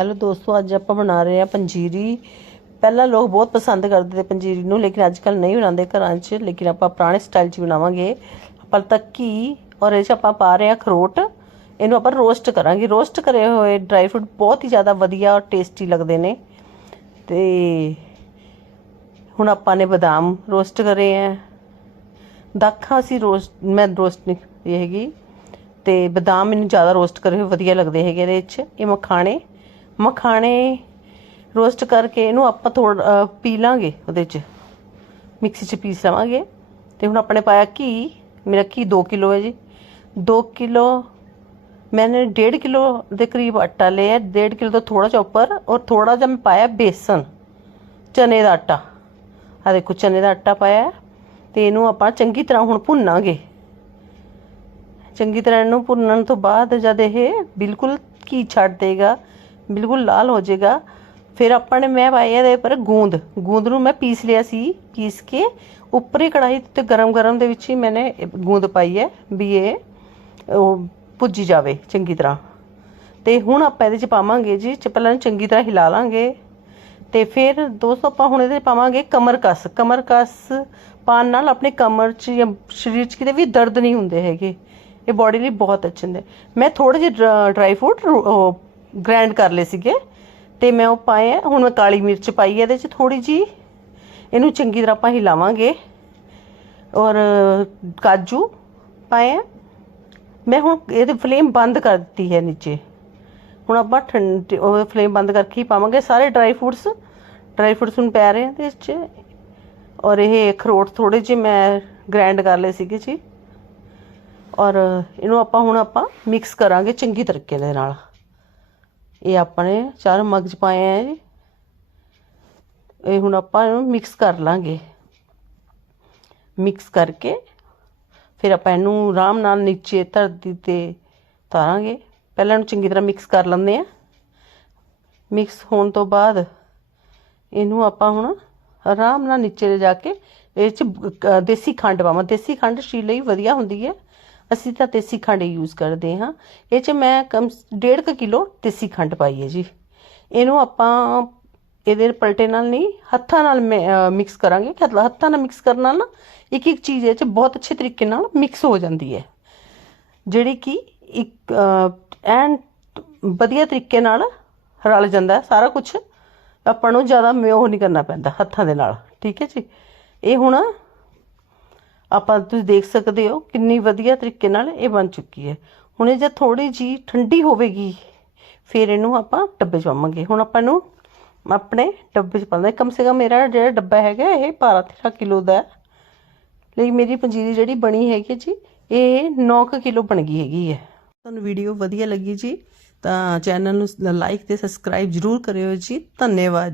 Hello ਦੋਸਤੋ, ਅੱਜ ਆਪਾਂ ਬਣਾ ਰਹੇ ਹਾਂ ਪੰਜੀਰੀ। ਪਹਿਲਾਂ ਲੋਕ ਬਹੁਤ ਪਸੰਦ ਕਰਦੇ ਤੇ ਪੰਜੀਰੀ ਨੂੰ, ਲੇਕਿਨ ਅੱਜ ਕੱਲ ਨਹੀਂ ਬਣਾਉਂਦੇ ਘਰਾਂ 'ਚ, ਲੇਕਿਨ ਆਪਾਂ ਪੁਰਾਣੇ ਸਟਾਈਲ 'ਚ ਬਣਾਵਾਂਗੇ। ਆਪਾਂ ਤੱਕੀ ਔਰ ਇਹ 'ਚ ਆਪਾਂ ਪਾ ਰਹੇ ਹਾਂ ਅਖਰੋਟ। ਇਹਨੂੰ ਆਪਾਂ ਰੋਸਟ ਕਰਾਂਗੇ। ਰੋਸਟ ਕਰੇ ਹੋਏ ਡਰਾਈ ਫਰੂਟ ਬਹੁਤ ਹੀ ਜ਼ਿਆਦਾ ਵਧੀਆ ਔਰ ਟੇਸਟੀ ਲੱਗਦੇ ਨੇ। ਤੇ ਹੁਣ ਆਪਾਂ ਨੇ ਬਦਾਮ ਰੋਸਟ ਕਰੇ ਹੈ। ਦਾਖਾਂ ਅਸੀਂ ਰੋਸਟ ਮੈਂ ਰੋਸਟ ਨਹੀਂ ਕੀਤੀ ਹੈਗੀ। ਤੇ ਬਦਾਮ ਮੈਨੂੰ ਜ਼ਿਆਦਾ ਰੋਸਟ ਕਰੇ ਹੋਏ ਵਧੀਆ ਲੱਗਦੇ ਹੈਗੇ ਇਹਦੇ ਵਿੱਚ ਇਹ ਮਖਾਣੇ ਮਖਾਣੇ ਰੋਸਟ ਕਰਕੇ ਇਹਨੂੰ ਆਪਾਂ ਥੋੜਾ ਪੀ ਲਾਂਗੇ ਉਹਦੇ 'ਚ। ਮਿਕਸੀ 'ਚ ਪੀਸ ਲਵਾਂਗੇ। ਤੇ ਹੁਣ ਆਪਣੇ ਪਾਇਆ ਘੀ। ਮੇਰਾ ਘੀ 2 ਕਿਲੋ ਹੈ ਜੀ। 2 ਕਿਲੋ, ਮੈਨੇ 1.5 ਕਿਲੋ ਦੇ ਕਰੀਬ ਆਟਾ ਲਿਆ। 1.5 ਕਿਲੋ ਤੋਂ ਥੋੜਾ ਜਿਹਾ ਉੱਪਰ ਔਰ ਥੋੜਾ ਜਿਹਾ ਮੈਂ ਪਾਇਆ ਬੇਸਨ, ਚਨੇ ਦਾ ਆਟਾ। ਆ ਦੇਖੋ, ਚਨੇ ਦਾ ਆਟਾ ਪਾਇਆ। ਤੇ ਇਹਨੂੰ ਆਪਾਂ ਚੰਗੀ ਤਰ੍ਹਾਂ ਹੁਣ ਭੁੰਨਾਂਗੇ। ਚੰਗੀ ਤਰ੍ਹਾਂ ਇਹਨੂੰ ਭੁੰਨਣ ਤੋਂ ਬਾਅਦ ਜਦ ਇਹ ਬਿਲਕੁਲ ਘੀ ਛੱਡ ਦੇਗਾ ਬਿਲਕੁਲ ਲਾਲ ਹੋ ਜਾਏਗਾ। ਫਿਰ ਆਪਾਂ ਨੇ ਮੈਂ ਪਾਇਆ ਇਹਦੇ ਉੱਪਰ ਗੂੰਦ। ਗੂੰਦ ਨੂੰ ਮੈਂ ਪੀਸ ਲਿਆ ਸੀ, ਪੀਸ ਕੇ ਉੱਪਰੀ ਹੀ ਕੜਾਹੀ ਤੇ ਗਰਮ ਗਰਮ ਦੇ ਵਿੱਚ ਹੀ ਮੈਨੇ ਗੂੰਦ ਪਾਈ ਹੈ ਵੀ ਇਹ ਉਹ ਭੁੱਜੀ ਜਾਵੇ ਚੰਗੀ ਤਰ੍ਹਾਂ। ਤੇ ਹੁਣ ਆਪਾਂ ਇਹਦੇ ਚ ਪਾਵਾਂਗੇ ਜੀ ਪਹਿਲਾਂ ਇਹਨੂੰ ਚੰਗੀ ਤਰ੍ਹਾਂ ਹਿਲਾ ਲਾਂਗੇ। ਤੇ ਫਿਰ ਦੋਸਤੋ ਆਪਾਂ ਹੁਣ ਇਹਦੇ 'ਚ ਪਾਵਾਂਗੇ ਕਮਰਕਸ। ਕਮਰਕਸ ਪਾਉਣ ਨਾਲ ਆਪਣੇ ਕਮਰ 'ਚ ਜਾਂ ਸਰੀਰ 'ਚ ਕਿਤੇ ਵੀ ਦਰਦ ਨਹੀਂ ਹੁੰਦੇ ਹੈਗੇ। ਇਹ ਬਾਡੀ ਲਈ ਬਹੁਤ ਅੱਛੇ ਹੁੰਦੇ। ਮੈਂ ਥੋੜੇ ਜਿਹੇ ਡਰਾਈ ਫਰੂਟ ਗ੍ਰਾਈਂਡ ਕਰ ਲਏ ਸੀਗੇ ਤੇ ਮੈਂ ਉਹ ਪਾਏ ਆ। ਹੁਣ ਮੈਂ ਕਾਲੀ ਮਿਰਚ ਪਾਈ ਹੈ ਇਹਦੇ 'ਚ ਥੋੜੀ ਜੀ। ਇਹਨੂੰ ਚੰਗੀ ਤਰ੍ਹਾਂ ਆਪਾਂ ਹਿਲਾਵਾਂਗੇ। ਔਰ ਕਾਜੂ ਪਾਏ ਆ। ਮੈਂ ਹੁਣ ਇਹਦੇ ਫਲੇਮ ਬੰਦ ਕਰ ਦਿੱਤੀ ਹੈ ਨੀਚੇ। ਹੁਣ ਆਪਾਂ ਠੰਡ ਉਹ ਫਲੇਮ ਬੰਦ ਕਰਕੇ ਹੀ ਪਾਵਾਂਗੇ। ਸਾਰੇ ਡਰਾਈ ਫਰੂਟਸ ਡਰਾਈ ਫਰੂਟਸ ਹੁਣ ਪੈ ਰਹੇ ਆ ਤੇ ਇਸ 'ਚ। ਔਰ ਇਹ ਅਖਰੋਟ ਥੋੜੇ ਜਿਹੇ ਮੈਂ ਗ੍ਰਾਈਂਡ ਕਰ ਲਏ ਸੀਗੇ ਜੀ। ਔਰ ਇਹਨੂੰ ਆਪਾਂ ਹੁਣ ਆਪਾਂ ਮਿਕਸ ਕਰਾਂਗੇ ਚੰਗੀ ਤਰੀਕੇ ਦੇ ਨਾਲ। ਇਹ ਆਪਾਂ ਨੇ ਚਾਰ ਮਗਜ ਪਾਏ ਆ ਜੀ। ਇਹ ਹੁਣ ਆਪਾਂ ਇਹਨੂੰ ਮਿਕਸ ਕਰ ਲਾਂਗੇ। ਮਿਕਸ ਕਰਕੇ ਫਿਰ ਆਪਾਂ ਇਹਨੂੰ ਆਰਾਮ ਨਾਲ ਨੀਚੇ ਧਰਤੀ ਤੇ ਤਾਰਾਂਗੇ। ਪਹਿਲਾਂ ਇਹਨੂੰ ਚੰਗੀ ਤਰ੍ਹਾਂ ਮਿਕਸ ਕਰ ਲੈਂਦੇ ਆ। ਮਿਕਸ ਹੋਣ ਤੋਂ ਬਾਅਦ ਇਹਨੂੰ ਆਪਾਂ ਹੁਣ ਆਰਾਮ ਨਾਲ ਨੀਚੇ ਜਾ ਕੇ, ਇਹ ਚ ਦੇਸੀ ਖੰਡ ਪਾਵਾਂ। ਦੇਸੀ ਖੰਡ ਸਰੀਰ ਲਈ ਵਧੀਆ ਹੁੰਦੀ ਹੈ। ਅਸੀਂ ਤਾਂ ਦੇਸੀ ਖੰਡ ਯੂਜ਼ ਕਰਦੇ ਹਾਂ। ਇਹ ਚ ਮੈਂ ਕਮ 1.5 ਕਿਲੋ ਦੇਸੀ ਖੰਡ ਪਾਈ ਹੈ ਜੀ। ਇਹਨੂੰ ਆਪਾਂ ਇਹਦੇ ਪਲਟੇ ਨਾਲ ਨਹੀਂ, ਹੱਥਾਂ ਨਾਲ ਮਿਕਸ ਕਰਾਂਗੇ। ਕਿ ਹੱਥਾਂ ਨਾਲ ਮਿਕਸ ਕਰਨ ਨਾਲ ਨਾ ਇੱਕ ਇੱਕ ਚੀਜ਼ ਇਹ ਚ ਬਹੁਤ ਅੱਛੇ ਤਰੀਕੇ ਨਾਲ ਮਿਕਸ ਹੋ ਜਾਂਦੀ ਹੈ। ਜਿਹੜੀ ਕਿ ਇੱਕ ਐਨ ਵਧੀਆ ਤਰੀਕੇ ਨਾਲ ਰਲ ਜਾਂਦਾ ਸਾਰਾ ਕੁਝ ਆਪਾਂ ਨੂੰ ਜ਼ਿਆਦਾ ਮਿਓ ਨਹੀਂ ਕਰਨਾ ਪੈਂਦਾ ਹੱਥਾਂ ਦੇ ਨਾਲ। ਠੀਕ ਹੈ ਜੀ। ਇਹ ਹੁਣ ਆਪਾਂ ਤੁਸੀਂ ਦੇਖ ਸਕਦੇ ਹੋ ਕਿੰਨੀ ਵਧੀਆ ਤਰੀਕੇ ਨਾਲ ਇਹ ਬਣ ਚੁੱਕੀ ਹੈ। ਹੁਣ ਇਹ ਜੇ ਥੋੜੀ ਜੀ ਠੰਡੀ ਹੋਵੇਗੀ, ਫਿਰ ਇਹਨੂੰ ਆਪਾਂ ਡੱਬੇ 'ਚ ਪਾਵਾਂਗੇ। ਹੁਣ ਆਪਾਂ ਇਹਨੂੰ ਆਪਣੇ ਡੱਬੇ 'ਚ ਪਾਉਂਦੇ ਕਮ ਸੇ ਕਮ ਮੇਰਾ ਜਿਹੜਾ ਡੱਬਾ ਹੈਗਾ, ਇਹ 12 13 ਕਿਲੋ ਦਾ ਲਈ ਮੇਰੀ ਪੰਜੀਰੀ ਜਿਹੜੀ ਬਣੀ ਹੈਗੀ ਜੀ, ਇਹ 9 ਕਿਲੋ ਬਣ ਗਈ ਹੈਗੀ ਹੈ। ਤੁਹਾਨੂੰ ਵੀਡੀਓ ਵਧੀਆ ਲੱਗੀ ਜੀ, ਤਾਂ ਚੈਨਲ ਨੂੰ ਲਾਈਕ ਤੇ ਸਬਸਕ੍ਰਾਈਬ ਜਰੂਰ ਕਰਿਓ ਜੀ। ਧੰਨਵਾਦ।